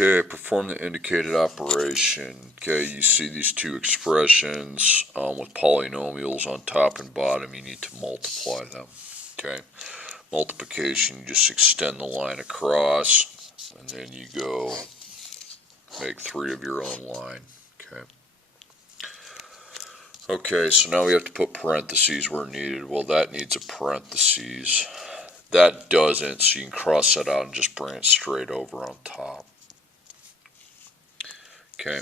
Okay, perform the indicated operation. Okay, you see these two expressions with polynomials on top and bottom. You need to multiply them. Okay, multiplication, you just extend the line across, and then you go make 3 of your own line. Okay. Okay, so now we have to put parentheses where needed. Well, that needs a parentheses. That doesn't, so you can cross that out and just bring it straight over on top. Okay,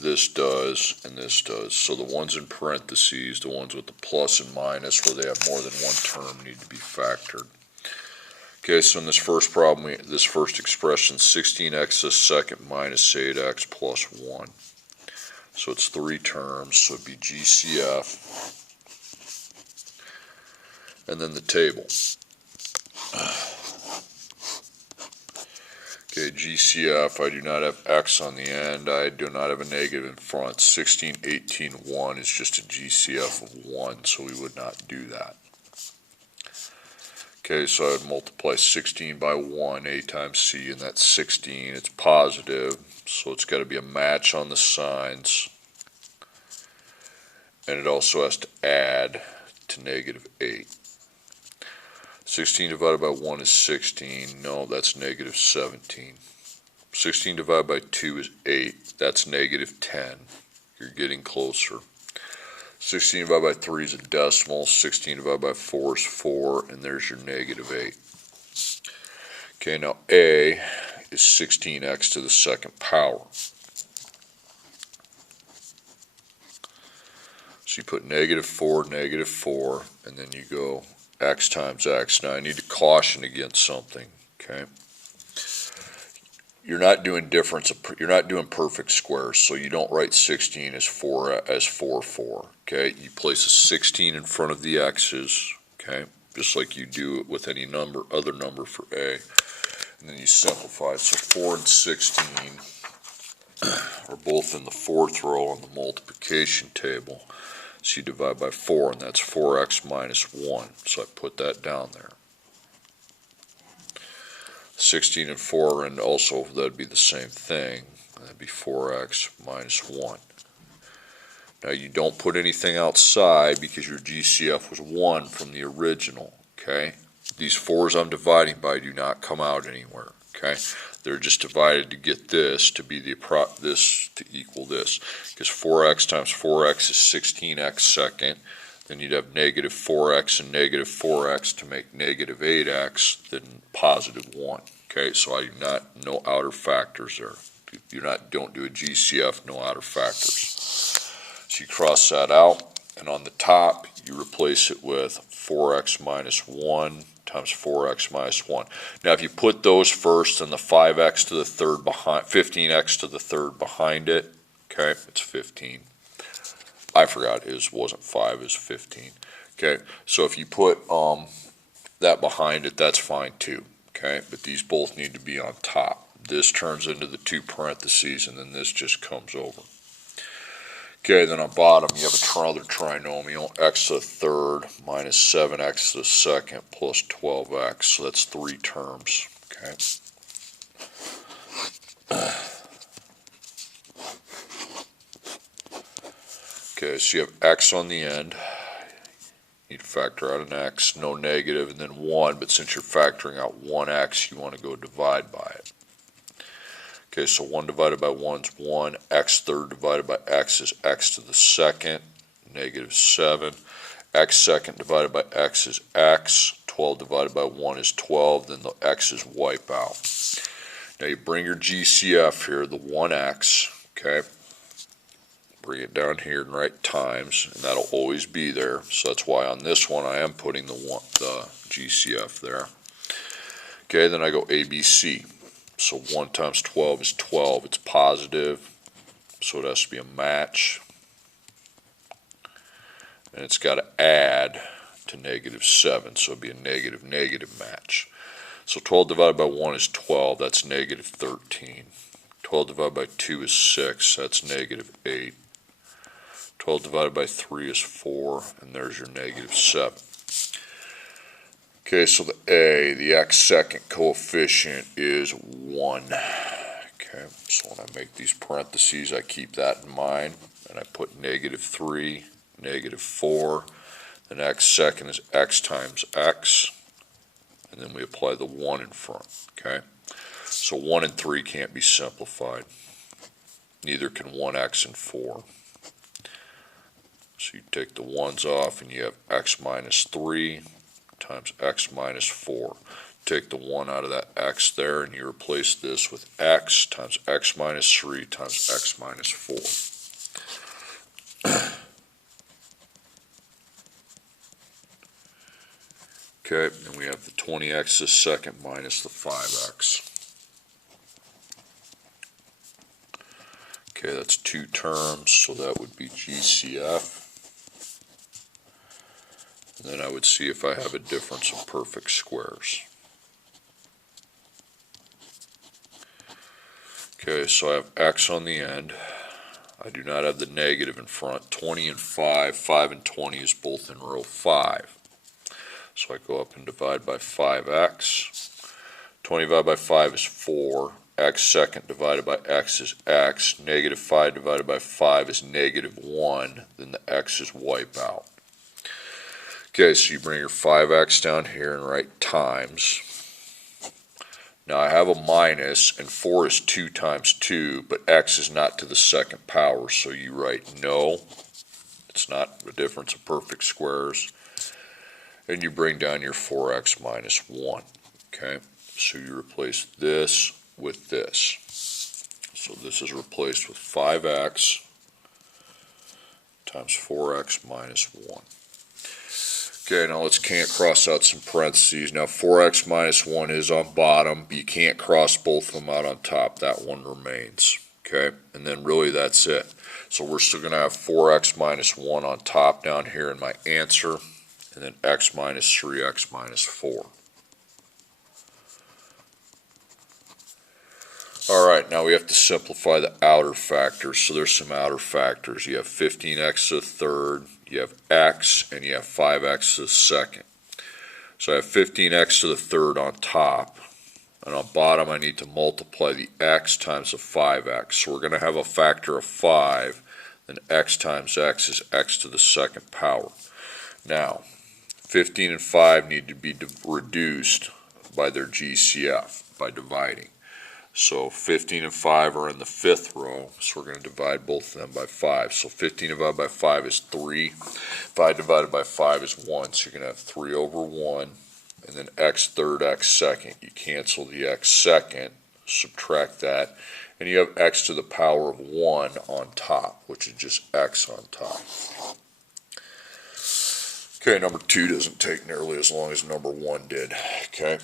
this does and this does. So the ones in parentheses, the ones with the plus and minus where they have more than one term, need to be factored. Okay, so in this first problem, this first expression, 16x to the second minus 8x plus 1. So it's 3 terms, so it'd be GCF. And then the table. Okay, GCF, I do not have x on the end, I do not have a negative in front. 16, 18, 1 is just a GCF of 1, so we would not do that. Okay, so I would multiply 16 by 1, a times c, and that's 16. It's positive, so it's got to be a match on the signs. And it also has to add to negative 8. 16 divided by 1 is 16. No, that's negative 17. 16 divided by 2 is 8. That's negative 10. You're getting closer. 16 divided by 3 is a decimal. 16 divided by 4 is 4. And there's your negative 8. Okay, now A is 16x to the second power. So you put negative 4, and then you go x times x. Now I need to caution against something, okay? You're not doing you're not doing perfect squares, so you don't write 16 as 4, 4, okay? You place a 16 in front of the x's, okay? Just like you do it with any other number for A. And then you simplify. So 4 and 16 are both in the 4th row on the multiplication table. So you divide by 4, and that's 4x minus 1. So I put that down there. 16 and 4, and also that would be the same thing. That would be 4x minus 1. Now you don't put anything outside because your GCF was 1 from the original. Okay? These 4's I'm dividing by do not come out anywhere. Okay? They're just divided to get this to be this to equal this. Because 4x times 4x is 16x second. Then you'd have negative 4x and negative 4x to make negative 8x, then positive 1. Okay, so I do not, no outer factors there. Don't do a GCF, no outer factors. So you cross that out, and on the top you replace it with 4x minus 1 times 4x minus 1. Now if you put those first and the 5x to the third behind, 15x to the third behind it, okay, it's 15. I forgot it wasn't 5, it was 15. Okay, so if you put that behind it, that's fine too. Okay, but these both need to be on top. This turns into the 2 parentheses, and then this just comes over. Okay, then on bottom you have another trinomial, x to the third minus 7x to the second plus 12x. So that's 3 terms. Okay. Okay, so you have x on the end. You need to factor out an x, no negative, and then 1. But since you're factoring out 1x, you want to go divide by it. Okay, so 1 divided by 1 is 1. X third divided by x is x to the second, negative 7. X second divided by x is x. 12 divided by 1 is 12. Then the x's wipe out. Now you bring your GCF here, the 1x, okay? Bring it down here and write times, and that'll always be there. So that's why on this one I am putting the GCF there. Okay, then I go ABC. So 1 times 12 is 12. It's positive, so it has to be a match. And it's got to add to negative 7, so it'd be a negative match. So 12 divided by 1 is 12. That's negative 13. 12 divided by 2 is 6. That's negative 8. 12 divided by 3 is 4, and there's your negative 7. Okay, so the x second coefficient is 1. Okay, so when I make these parentheses, I keep that in mind, and I put -3, -4, then x second is x times x, and then we apply the 1 in front, okay? So 1 and 3 can't be simplified. Neither can 1x and 4. So you take the 1's off, and you have x minus 3 times x minus 4. Take the 1 out of that x there, and you replace this with x times x minus 3 times x minus 4. Okay, and we have the 20x to the second minus the 5x. Okay, that's 2 terms, so that would be GCF. And then I would see if I have a difference of perfect squares. Okay, so I have x on the end. I do not have the negative in front. 20 and 5, 5 and 20 is both in row 5. So I go up and divide by 5x. 20 divided by 5 is 4. X second divided by x is x. -5 divided by 5 is -1. Then the x's wipe out. Okay, so you bring your 5x down here and write times. Now I have a minus, and 4 is 2 times 2, but x is not to the second power, so you write no. It's not a difference of perfect squares. And you bring down your 4x minus 1. Okay, so you replace this with this. So this is replaced with 5x times 4x minus 1. Okay, now let's cross out some parentheses. Now 4x minus 1 is on bottom, but you can't cross both of them out on top. That one remains. Okay, and then really that's it. So we're still going to have 4x minus 1 on top down here in my answer, and then x minus 3x minus 4. Alright, now we have to simplify the outer factors. So there's some outer factors. You have 15x to the third, you have x, and you have 5x to the second. So I have 15x to the third on top, and on bottom I need to multiply the x times the 5x. So we're going to have a factor of 5, then x times x is x to the second power. Now, 15 and 5 need to be reduced by their GCF, by dividing. So 15 and 5 are in the 5th row, so we're going to divide both of them by 5. So 15 divided by 5 is 3. 5 divided by 5 is 1, so you're going to have 3 over 1, and then x third, x second. You cancel the x second, subtract that, and you have x to the power of 1 on top, which is just x on top. Okay, number 2 doesn't take nearly as long as number 1 did. Okay.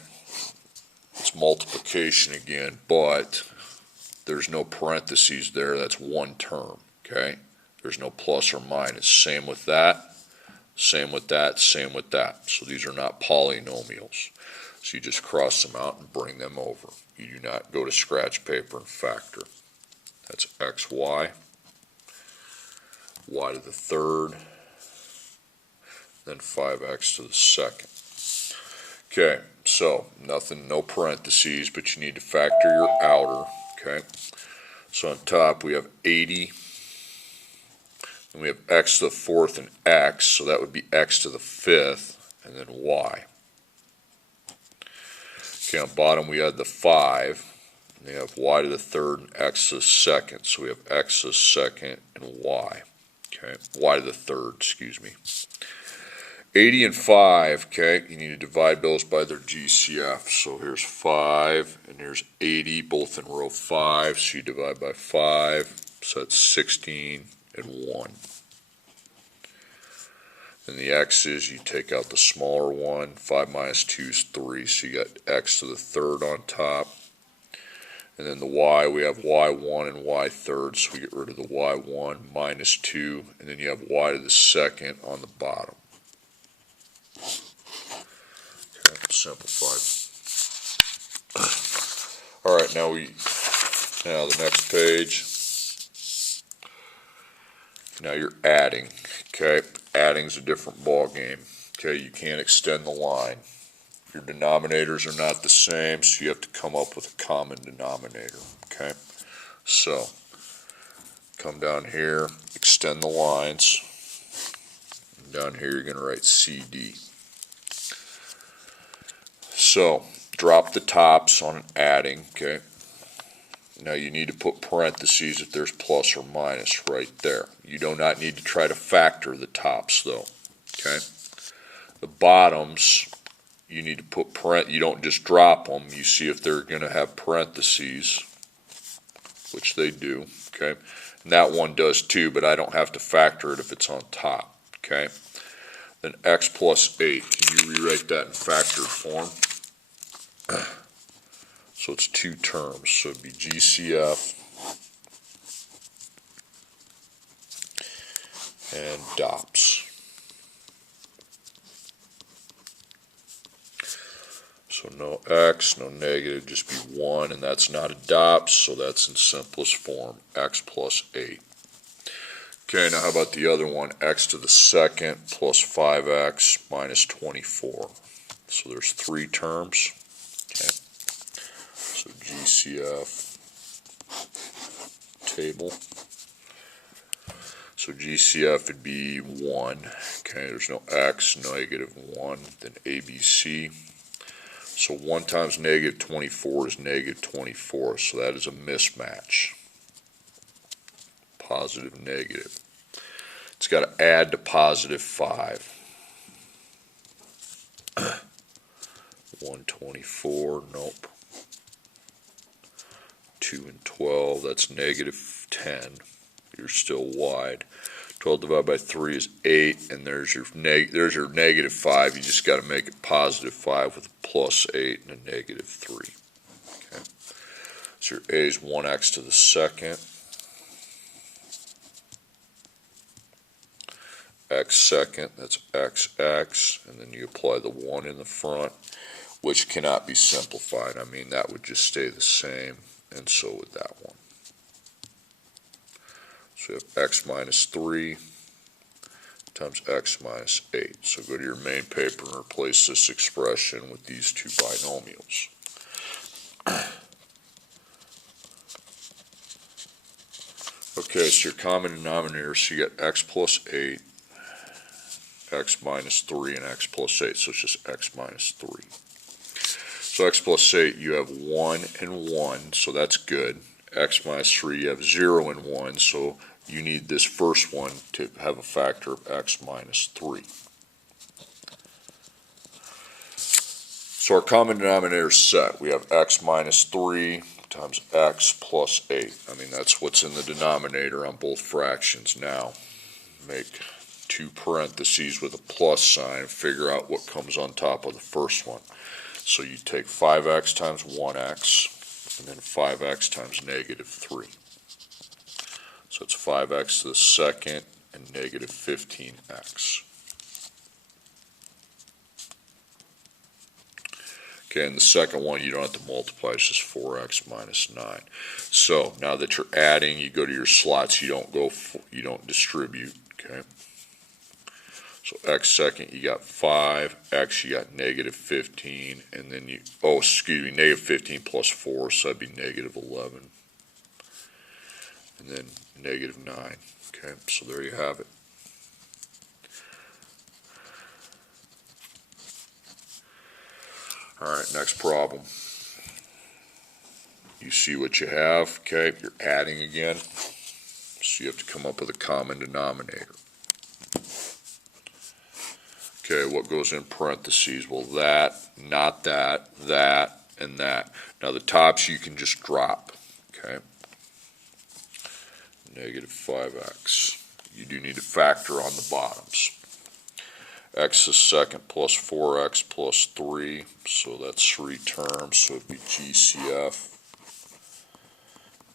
It's multiplication again, but there's no parentheses there. That's one term, okay? There's no plus or minus. Same with that, same with that, same with that. So these are not polynomials. So you just cross them out and bring them over. You do not go to scratch paper and factor. That's xy, y to the third, then 5x to the second. Okay, so nothing, no parentheses, but you need to factor your outer, okay? So on top we have 80, and we have x to the 4th and x, so that would be x to the 5th, and then y. Okay, on bottom we had the 5, and we have y to the 3rd and x to the 2nd, so we have x to the 2nd and y, okay? Y to the 3rd, excuse me. 80 and 5, okay, you need to divide those by their GCF. So here's 5 and here's 80, both in row 5, so you divide by 5, so that's 16 and 1. Then the x's, you take out the smaller one, 5 minus 2 is 3, so you got x to the 3rd on top. And then the y, we have y1 and y third, so we get rid of the y1, minus 2, and then you have y to the 2nd on the bottom. Okay, simplified. All right, now the next page. Now you're adding. Okay, adding's a different ball game. Okay, you can't extend the line. Your denominators are not the same, so you have to come up with a common denominator. Okay, so come down here, extend the lines. Down here, you're going to write CD. So drop the tops on adding. Okay. Now you need to put parentheses if there's plus or minus right there. You do not need to try to factor the tops though. Okay. The bottoms, you need to put you don't just drop them. You see if they're going to have parentheses, which they do. Okay. And that one does too, but I don't have to factor it if it's on top. Okay. Then x plus 8. Can you rewrite that in factor form? So it's two terms. So it'd be GCF and DOPS. So no x, no negative, just be 1, and that's not a DOPS, so that's in simplest form, x plus 8. Okay, now how about the other one, x to the second plus 5x minus 24. So there's three terms. Okay. So GCF table. So GCF would be 1. Okay, there's no x, negative 1. Then ABC. So 1 times negative 24 is negative 24. So that is a mismatch. Positive, negative. It's got to add to positive 5. 124, nope. 2 and 12, that's negative 10. You're still wide. 12 divided by 3 is 8, and there's your negative 5. You just got to make it positive 5 with a plus 8 and a negative 3. Okay. So your A is 1x to the second. X second, that's XX, and then you apply the 1 in the front, which cannot be simplified. I mean, that would just stay the same, and so would that one. So you have x minus 3 times x minus 8. So go to your main paper and replace this expression with these two binomials. Okay, so your common denominator, so you got x plus 8, x minus 3, and x plus 8, so it's just x minus 3. So x plus 8, you have 1 and 1, so that's good. X minus 3, you have 0 and 1, so you need this first one to have a factor of x minus 3. So our common denominator is set. We have x minus 3 times x plus 8. I mean, that's what's in the denominator on both fractions. Now, make two parentheses with a plus sign and figure out what comes on top of the first one. So you take 5x times 1x, and then 5x times negative 3. So it's 5x to the second and negative 15x. Okay, and the second one you don't have to multiply, it's just 4x minus 9. So now that you're adding, you go to your slots, you don't distribute, okay? So x second, you got 5, x you got negative 15, and then negative 15 plus 4, so that'd be negative 11. And then negative 9. Okay, so there you have it. Alright, next problem. You see what you have, okay, you're adding again, so you have to come up with a common denominator. Okay, what goes in parentheses? Well, that, not that, that, and that. Now the tops you can just drop, okay? Negative 5x. You do need to factor on the bottoms. X is second plus 4x plus 3, so that's 3 terms, so it'd be GCF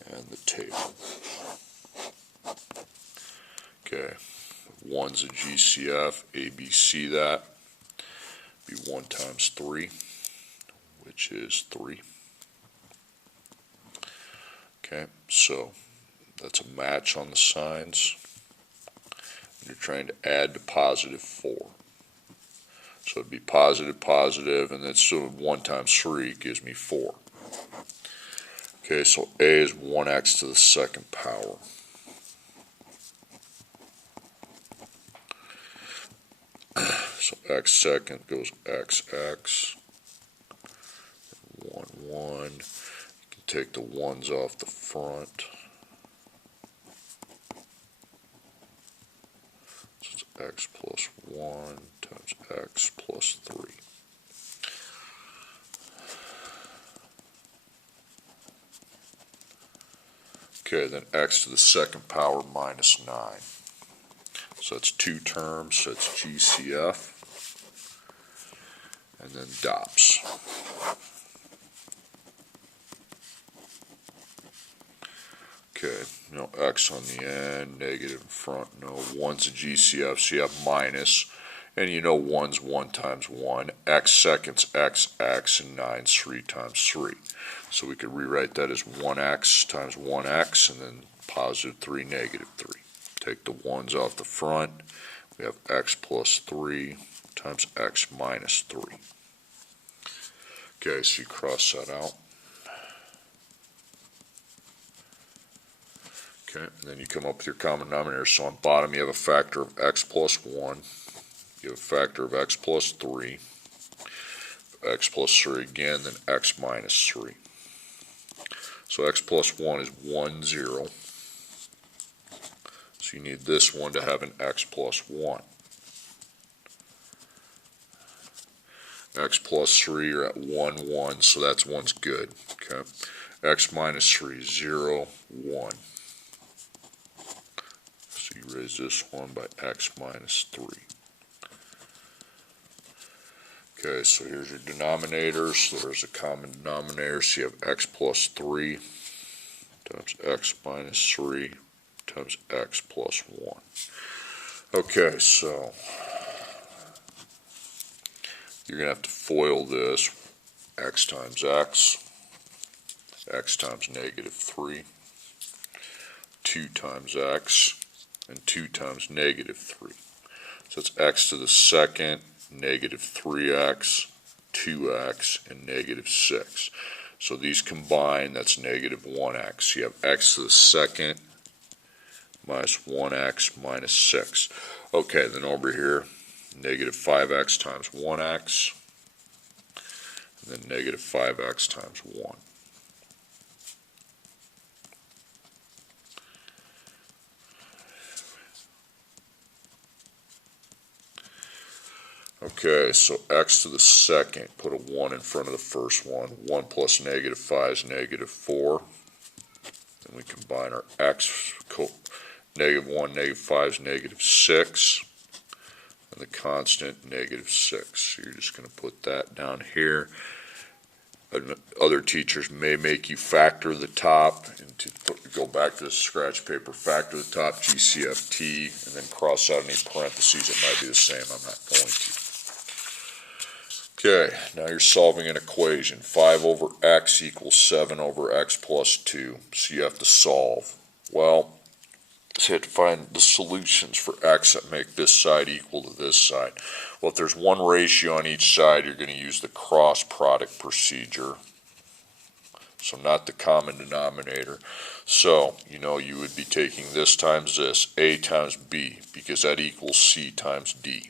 and the table. Okay, 1's a GCF, ABC that, be 1 times 3, which is 3. Okay, so that's a match on the signs. You're trying to add to positive 4. So it'd be positive, positive, and then so 1 times 3 gives me 4. Okay, so a is 1x to the second power. So x second goes xx, 1, 1. You can take the 1's off the front. So it's x plus 1 times x plus 3. Okay, then x to the second power minus 9. So that's 2 terms, so it's GCF, and then DOPS. Okay, no x on the end, negative in front, no, 1's a GCF, so you have minus, and you know 1's 1 times 1, x seconds xx, and 9's 3 times 3. So we could rewrite that as 1x times 1x, and then positive 3, negative 3. Take the 1's off the front, we have x plus 3 times x minus 3. Okay, so you cross that out. Okay, and then you come up with your common denominator. So on bottom you have a factor of x plus 1, you have a factor of x plus 3, x plus 3 again, then x minus 3. So x plus 1 is 1, 0. So you need this one to have an x plus 1. X plus 3, you're at 1, 1, so that's 1's good. Okay. X minus 3, 0, 1. So you raise this one by x minus 3. Okay, so here's your denominators. There's a common denominator, so you have x plus 3 times x minus 3 times x plus 1. Okay, so you're going to have to FOIL this. X times x times negative 3, 2 times x, and 2 times negative 3. So it's x to the second, negative 3x, 2x, and negative 6. So these combine, that's negative 1x. You have x to the second minus 1x minus 6. Okay, then over here, negative 5x times 1x, and then negative 5x times 1. Okay, so x to the second, put a 1 in front of the first one. 1 plus negative 5 is negative 4. Then we combine our x, negative 1, negative 5 is negative 6. And the constant, negative 6. So you're just going to put that down here. Other teachers may make you factor the top, and to go back to the scratch paper, factor the top, GCFT, and then cross out any parentheses. It might be the same. I'm not going to. Okay, now you're solving an equation. 5 over x equals 7 over x plus 2. So you have to solve. Well, so you have to find the solutions for x that make this side equal to this side. Well, if there's one ratio on each side, you're going to use the cross product procedure. So not the common denominator. So, you would be taking this times this, a times b, because that equals c times d.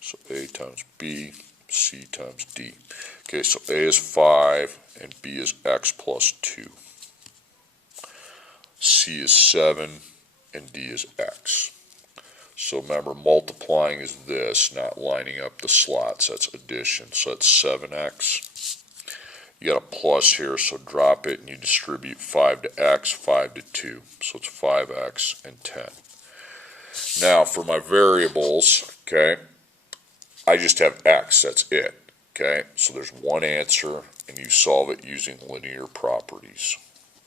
So a times b, c times d. Okay, so a is 5 and b is x plus 2. C is 7 and d is x. So remember, multiplying is this, not lining up the slots. That's addition. So that's 7x. You got a plus here, so drop it and you distribute 5 to x, 5 to 2. So it's 5x and 10. Now for my variables, okay, I just have x, that's it. Okay, so there's one answer and you solve it using linear properties,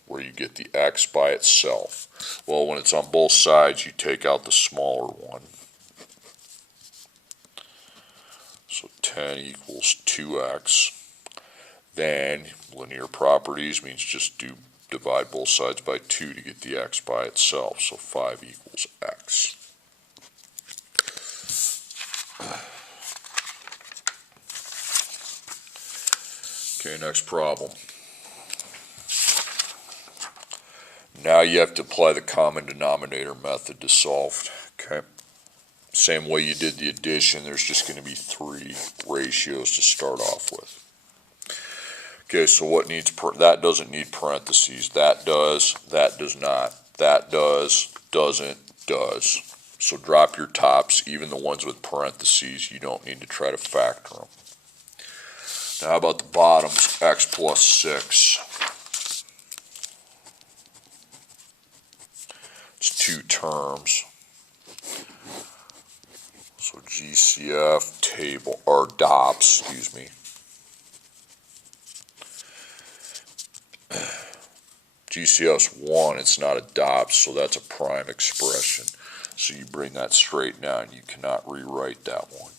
where you get the x by itself. Well, when it's on both sides, you take out the smaller one. So 10 equals 2x. Then linear properties means just do divide both sides by 2 to get the x by itself. So 5 equals x. Okay, next problem. Now you have to apply the common denominator method to solve. Okay. Same way you did the addition, there's just going to be 3 ratios to start off with. Okay, so what needs, that doesn't need parentheses, that does not, that doesn't, does. So drop your tops, even the ones with parentheses, you don't need to try to factor them. Now how about the bottoms, x plus 6. It's 2 terms. So GCF table, or DOPS, excuse me. GCF's 1, it's not a DOPS, so that's a prime expression. So you bring that straight down, you cannot rewrite that one.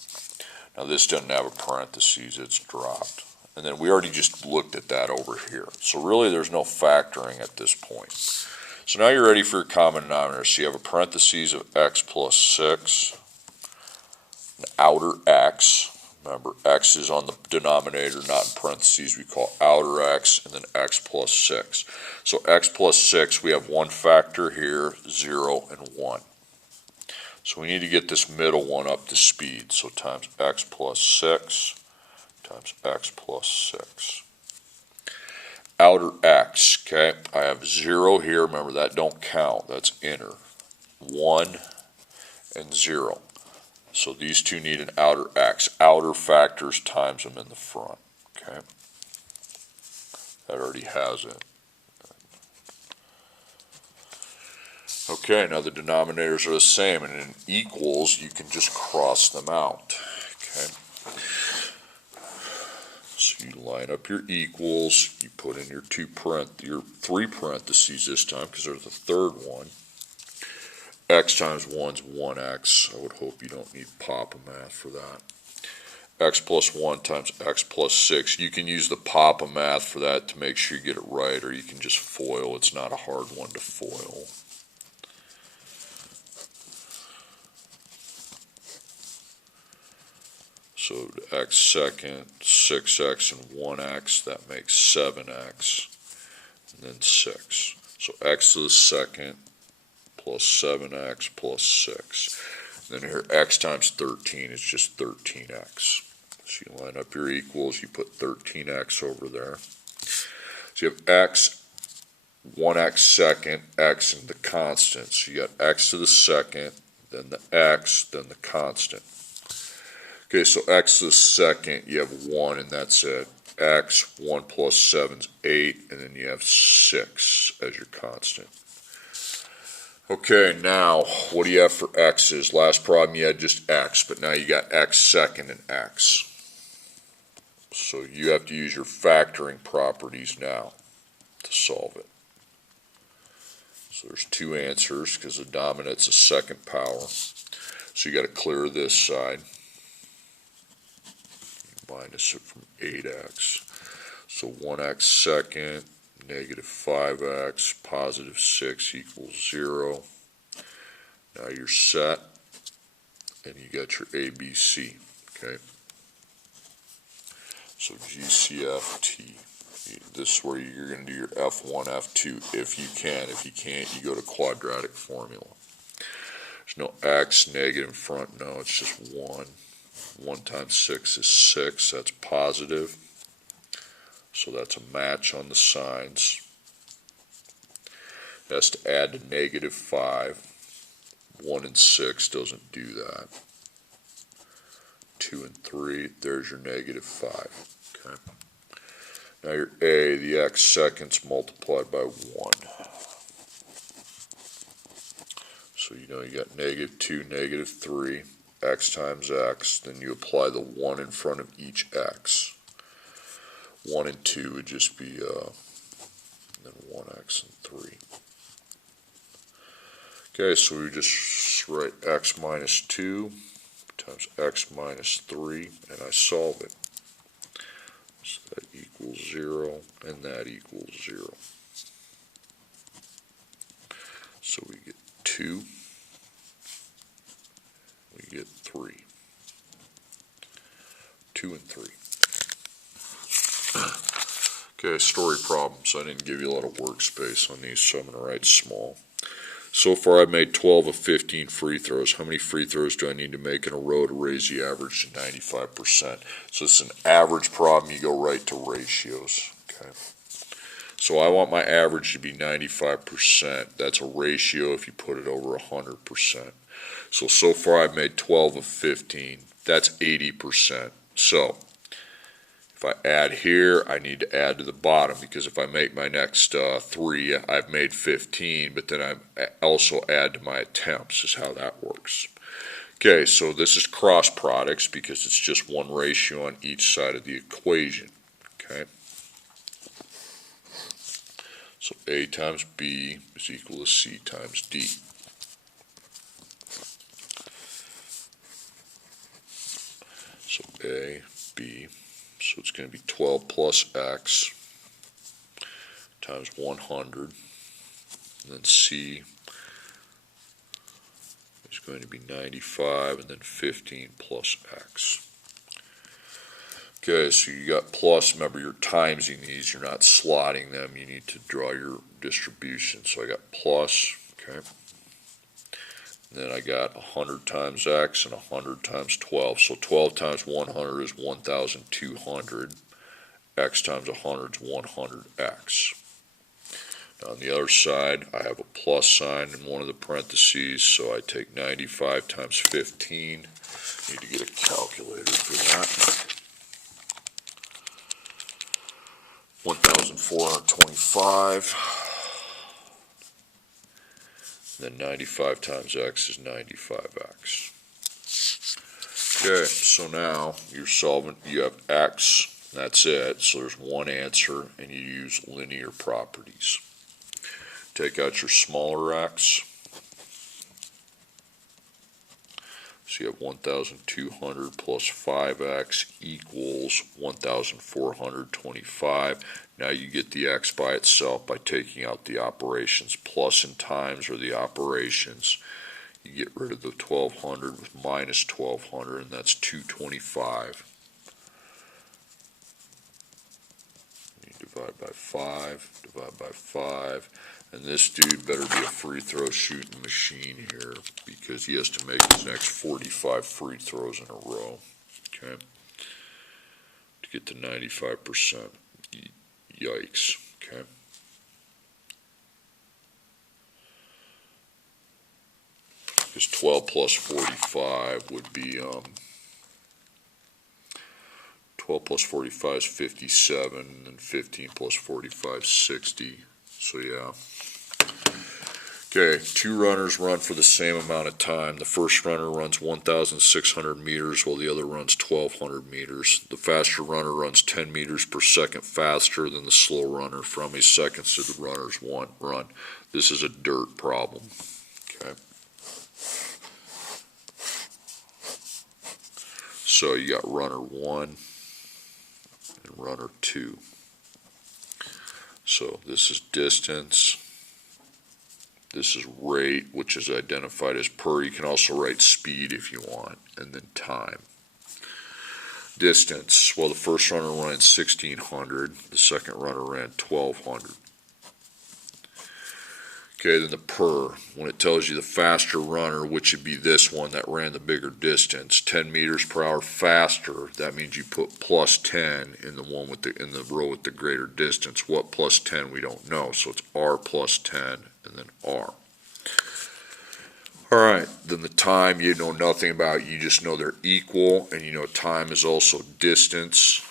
Now this doesn't have a parentheses, it's dropped. And then we already just looked at that over here. So really there's no factoring at this point. So now you're ready for your common denominator. So you have a parentheses of x plus 6, an outer x. Remember, x is on the denominator, not in parentheses. We call outer x, and then x plus 6. So x plus 6, we have one factor here, 0 and 1. So we need to get this middle one up to speed. So times x plus 6 times x plus 6. Outer x, okay, I have 0 here. Remember, that don't count. That's inner. 1 and 0. So these two need an outer x. Outer factors times them in the front. Okay, that already has it. Okay, now the denominators are the same, and in equals you can just cross them out. Okay, so you line up your equals. You put in your 3 parentheses this time because there's the third one. X times 1 is 1x. I would hope you don't need Papa math for that. X plus 1 times x plus 6. You can use the Papa math for that to make sure you get it right, or you can just FOIL. It's not a hard one to FOIL. So x second, 6x and 1x, that makes 7x, and then 6. So x to the second plus 7x plus 6. And then here, x times 13 is just 13x. So you line up your equals, you put 13x over there. So you have x, 1x second, x, and the constant. So you got x to the second, then the x, then the constant. Okay, so x to the second, you have 1, and that's it. X, 1 plus 7 is 8, and then you have 6 as your constant. Okay, now, what do you have for x's? Last problem you had just x, but now you got x second and x. So you have to use your factoring properties now to solve it. So there's 2 answers because the dominant's a second power. So you got to clear this side. Minus it from 8x. So 1x second, negative 5x, positive 6 equals 0. Now you're set, and you got your ABC. Okay. So GCFT. This is where you're going to do your F1, F2 if you can. If you can't, you go to quadratic formula. There's no x negative in front. No, it's just 1. 1 times 6 is 6, that's positive. So that's a match on the signs. It has to add to negative 5. 1 and 6 doesn't do that. 2 and 3, there's your negative 5. Okay. Now your A, the x seconds multiplied by 1. So you know you got negative 2, negative 3. X times x, then you apply the 1 in front of each x. 1 and 2 would just be then 1x and 3. Okay, so we just write x minus 2 times x minus 3, and I solve it. So that equals 0, and that equals 0. So we get 2, we get 3. 2 and 3. Okay, story problems. I didn't give you a lot of workspace on these, so I'm going to write small. So far I've made 12 of 15 free throws. How many free throws do I need to make in a row to raise the average to 95%? So it's an average problem. You go right to ratios. Okay. So I want my average to be 95%. That's a ratio if you put it over 100%. So far I've made 12 of 15. That's 80%. So if I add here, I need to add to the bottom, because if I make my next 3, I've made 15, but then I also add to my attempts, is how that works. Okay, so this is cross products because it's just one ratio on each side of the equation. Okay. So A times B is equal to C times D. So A, B, so it's going to be 12 plus X times 100, and then C is going to be 95, and then 15 plus X. Okay, so you got plus. Remember, you're timesing these, you're not slotting them. You need to draw your distribution. So I got plus, okay. And then I got 100 times X and 100 times 12. So 12 times 100 is 1,200. X times 100 is 100X. Now on the other side, I have a plus sign in one of the parentheses, so I take 95 times 15. Need to get a calculator for that. 1,425. Then 95 times X is 95X. Okay, so now you're solving, you have X, that's it, so there's one answer, and you use linear properties. Take out your smaller X, so you have 1,200 plus 5X equals 1,425. Now you get the X by itself by taking out the operations. Plus and times are the operations. You get rid of the 1,200 with minus 1,200, and that's 225. You divide by 5, and this dude better be a free throw shooting machine here, because he has to make his next 45 free throws in a row, okay, to get to 95%. Yikes, okay. Because 12 plus 45 would be, 12 plus 45 is 57, and 15 plus 45 is 60, so yeah. Okay, 2 runners run for the same amount of time. The first runner runs 1,600 meters while the other runs 1,200 meters. The faster runner runs 10 meters per second faster than the slow runner. For how many seconds did the runners run? This is a dirt problem. Okay. So you got runner 1 and runner 2. So this is distance. This is rate, which is identified as per. You can also write speed if you want, and then time. Distance, well, the first runner ran 1,600. The second runner ran 1,200. Okay, then the per, when it tells you the faster runner, which would be this one that ran the bigger distance, 10 meters per hour faster, that means you put plus 10 in the one with in the row with the greater distance. What plus 10 we don't know, so it's R plus 10 and then R. Alright, then the time you know nothing about, you just know they're equal, and you know time is also distance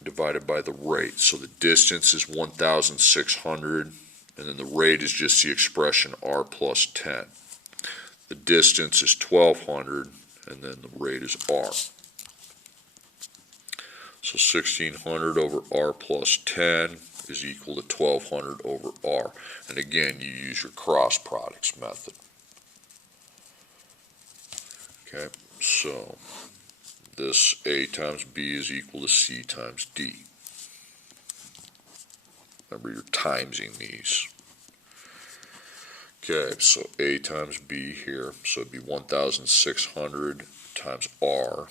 divided by the rate. So the distance is 1,600, and then the rate is just the expression R plus 10. The distance is 1,200, and then the rate is R. So 1,600 over R plus 10 is equal to 1,200 over R. And again, you use your cross products method. Okay, so this A times B is equal to C times D. Remember, you're timesing these. Okay, so A times B here, so it'd be 1,600 times R,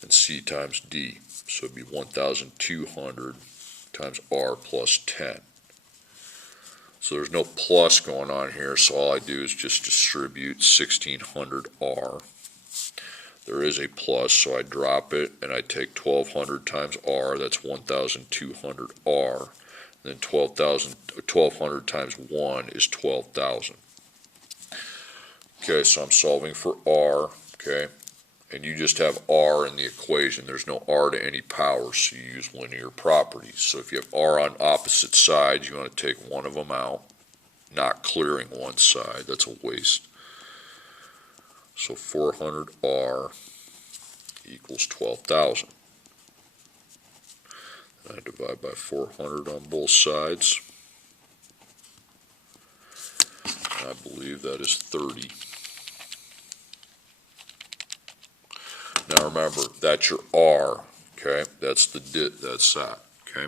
and C times D, so it'd be 1,200 times R plus 10. So there's no plus going on here, so all I do is just distribute 1,600 R. There is a plus, so I drop it, and I take 1,200 times R, that's 1,200 R. Then 1,200 times 1 is 12,000. Okay, so I'm solving for R, okay, and you just have R in the equation. There's no R to any power, so you use linear properties. So if you have R on opposite sides, you want to take one of them out, not clearing one side. That's a waste. So 400R equals 12,000. I divide by 400 on both sides. And I believe that is 30. Now remember, that's your R, okay? That's that, okay?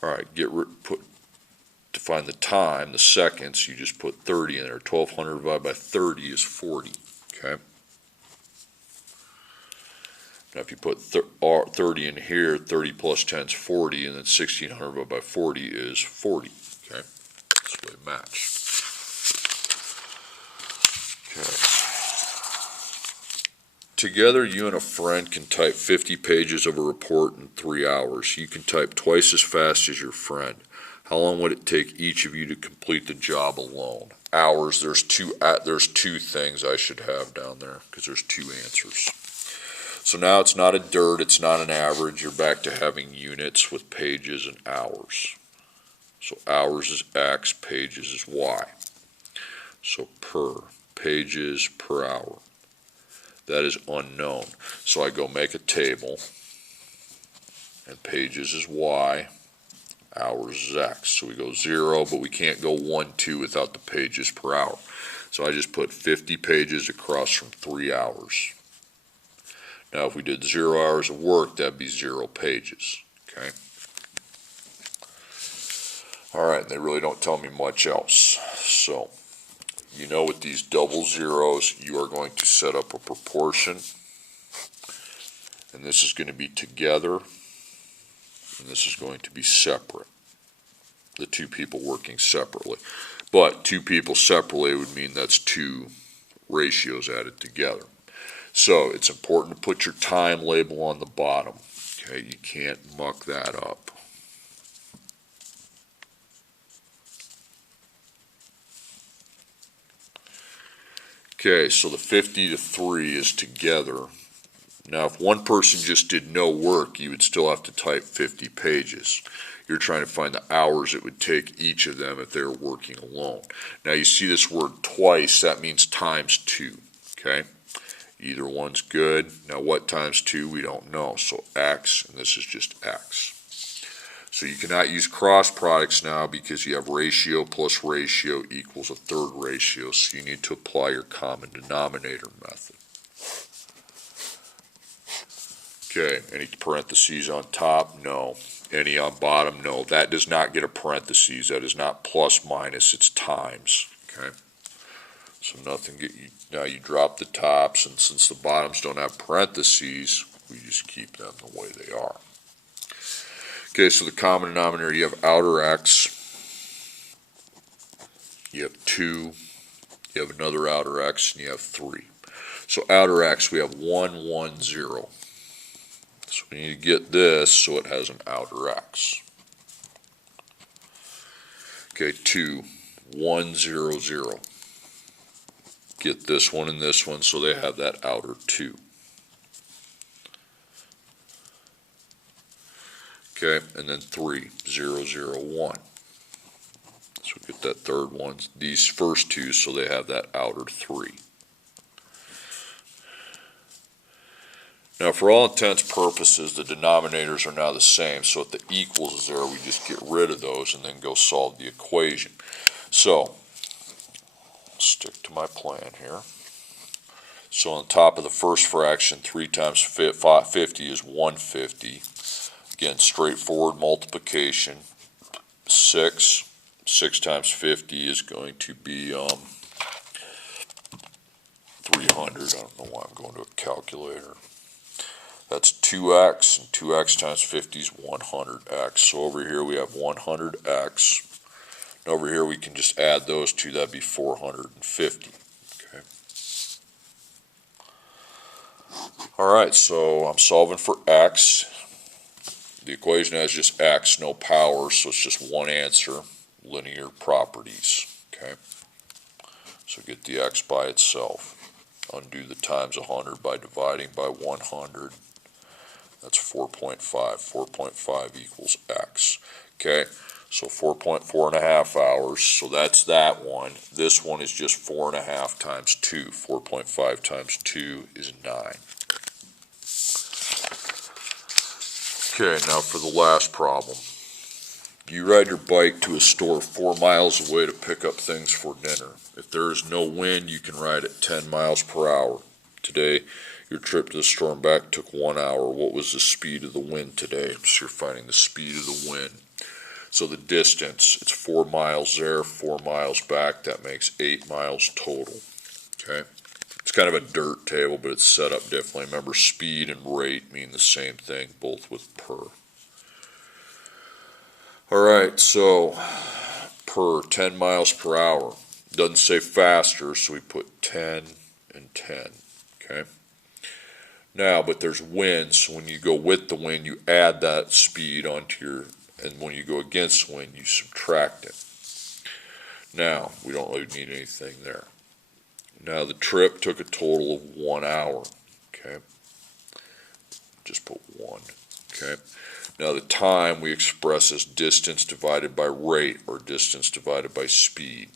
All right, to find the time, the seconds, you just put 30 in there. 1,200 divided by 30 is 40, okay? Now if you put 30 in here, 30 plus 10 is 40, and then 1,600 divided by 40 is 40, okay? So they match. Okay. Together, you and a friend can type 50 pages of a report in 3 hours. You can type twice as fast as your friend. How long would it take each of you to complete the job alone? Hours, there's two things I should have down there, because there's two answers. So now it's not a dirt, it's not an average, you're back to having units with pages and hours. So hours is X, pages is Y. So pages per hour. That is unknown. So I go make a table, and pages is Y, hours is X. So we go 0, but we can't go 1, 2 without the pages per hour. So I just put 50 pages across from 3 hours. Now if we did 0 hours of work, that'd be 0 pages, okay? Alright, they really don't tell me much else. So, you know with these double zeros, you are going to set up a proportion, and this is going to be together, and this is going to be separate. The two people working separately. But two people separately would mean that's two ratios added together. So it's important to put your time label on the bottom. Okay, you can't muck that up. Okay, so the 50 to 3 is together. Now if one person just did no work, you would still have to type 50 pages. You're trying to find the hours it would take each of them if they were working alone. Now you see this word twice, that means times 2, okay? Either one's good. Now what times 2, we don't know. So X, and this is just X. So you cannot use cross products now because you have ratio plus ratio equals a third ratio. So you need to apply your common denominator method. Okay, any parentheses on top? No. Any on bottom? No. That does not get a parentheses. That is not plus minus, it's times. Okay. So nothing now you drop the tops, and since the bottoms don't have parentheses, we just keep them the way they are. Okay, so the common denominator, you have outer X, you have 2, you have another outer X, and you have 3. So outer X, we have 1, 1, 0. So we need to get this so it has an outer X. Okay, 2, 1, 0, 0. Get this one and this one so they have that outer 2. Okay, and then 3, 0, 0, 1. So get that third one, these first two, so they have that outer 3. Now for all intents and purposes, the denominators are now the same, so if the equals is there, we just get rid of those and then go solve the equation. So, stick to my plan here. So on top of the first fraction, 3 times 50 is 150. Again, straightforward multiplication. 6, 6 times 50 is going to be 300. I don't know why I'm going to a calculator. That's 2x, and 2x times 50 is 100x. So over here we have 100x. And over here we can just add those two. That'd be 450. Okay. All right, so I'm solving for x. The equation has just x, no power, so it's just one answer, linear properties. Okay. So get the x by itself. Undo the times 100 by dividing by 100. That's 4.5. 4.5 equals x. Okay, so 4.4 hours. So that's that one. This one is just 4.5 times 2. 4.5 times 2 is 9. Okay, now for the last problem. You ride your bike to a store 4 miles away to pick up things for dinner. If there is no wind, you can ride at 10 miles per hour. Today, your trip to the store and back took 1 hour. What was the speed of the wind today? So you're finding the speed of the wind. So the distance, it's 4 miles there, 4 miles back. That makes 8 miles total. Okay. It's kind of a dirt table, but it's set up differently. Remember, speed and rate mean the same thing, both with per. Alright, so per 10 miles per hour. Doesn't say faster, so we put 10 and 10. Okay. Now, but there's wind, so when you go with the wind, you add that speed onto your, and when you go against the wind, you subtract it. Now, we don't really need anything there. Now, the trip took a total of 1 hour. Okay. Just put 1. Okay. Now, the time we express as distance divided by rate, or distance divided by speed.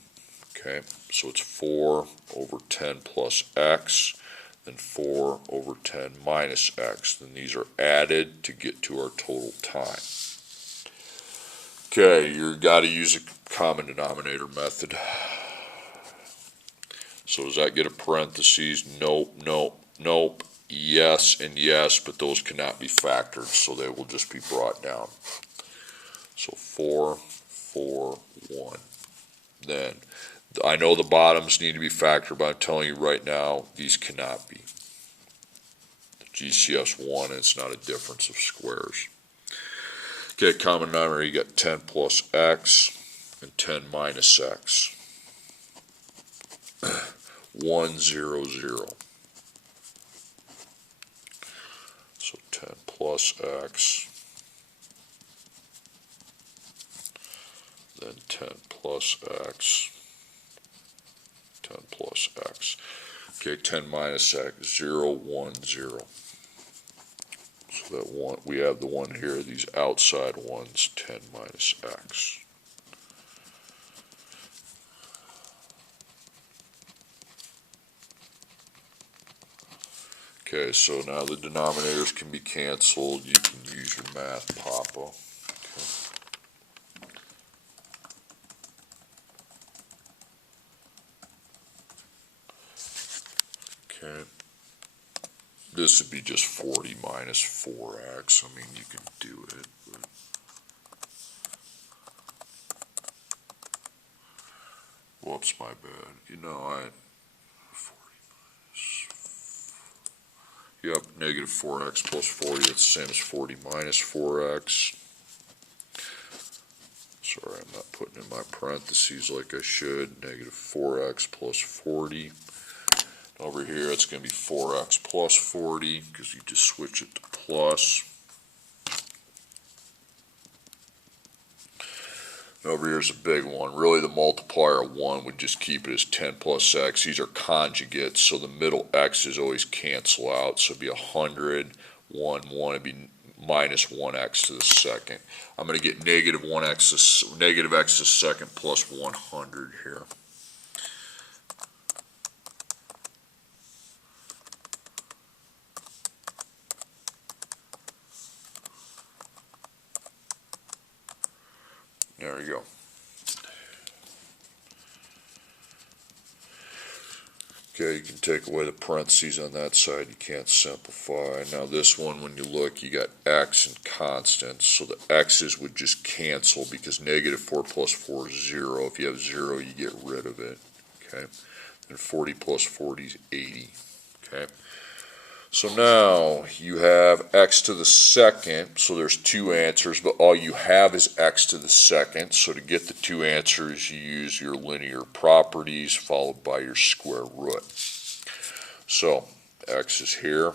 Okay. So it's 4 over 10 plus x, then 4 over 10 minus x. Then these are added to get to our total time. Okay, you've got to use a common denominator method. So does that get a parentheses? Nope, nope, nope. Yes and yes, but those cannot be factored, so they will just be brought down. So 4, 4, 1. Then, I know the bottoms need to be factored, but I'm telling you right now, these cannot be. The GCF's 1, and it's not a difference of squares. Okay, common denominator, you got 10 plus x and 10 minus x. 1, 0, 0. So 10 plus x, then 10 plus x, 10 plus x. Okay, 10 minus x, 0, 1, 0. So that one, we have the one here, these outside ones, 10 minus x. Okay, so now the denominators can be canceled. You can use your math, Papa. Okay. This would be just 40 minus 4x. I mean, you can do it. But whoops, my bad. You know, 40 minus. Yep, negative 4x plus 40. That's the same as 40 minus 4x. Sorry, I'm not putting in my parentheses like I should. Negative 4x plus 40. Over here, it's going to be 4x plus 40 because you just switch it to plus. And over here is a big one. Really, the multiplier of 1 would just keep it as 10 plus x. These are conjugates, so the middle x's always cancel out. So it'd be 100, 1, 1. It'd be minus 1x to the second. I'm going to get negative 1x, negative x to the second plus 100 here. There you go. Okay, you can take away the parentheses on that side, you can't simplify. Now this one, when you look, you got x and constants, so the x's would just cancel because negative 4 plus 4 is 0. If you have 0, you get rid of it. Okay, and 40 plus 40 is 80. Okay, so now you have x to the second, so there's two answers, but all you have is x to the second. So to get the two answers, you use your linear properties followed by your square root. So x is here.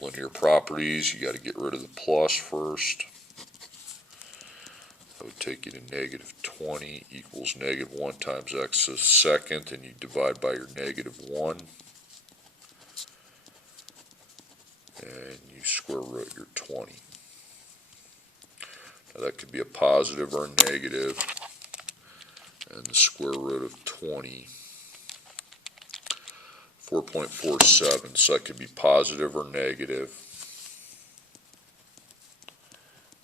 Linear properties, you got to get rid of the plus first. That would take you to negative 20 equals negative 1 times x to the second, and you divide by your negative 1. And you square root your 20. Now that could be a positive or a negative, and the square root of 20, 4.47, so that could be positive or negative,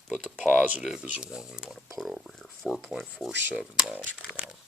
but the positive is the one we want to put over here, 4.47 miles per hour.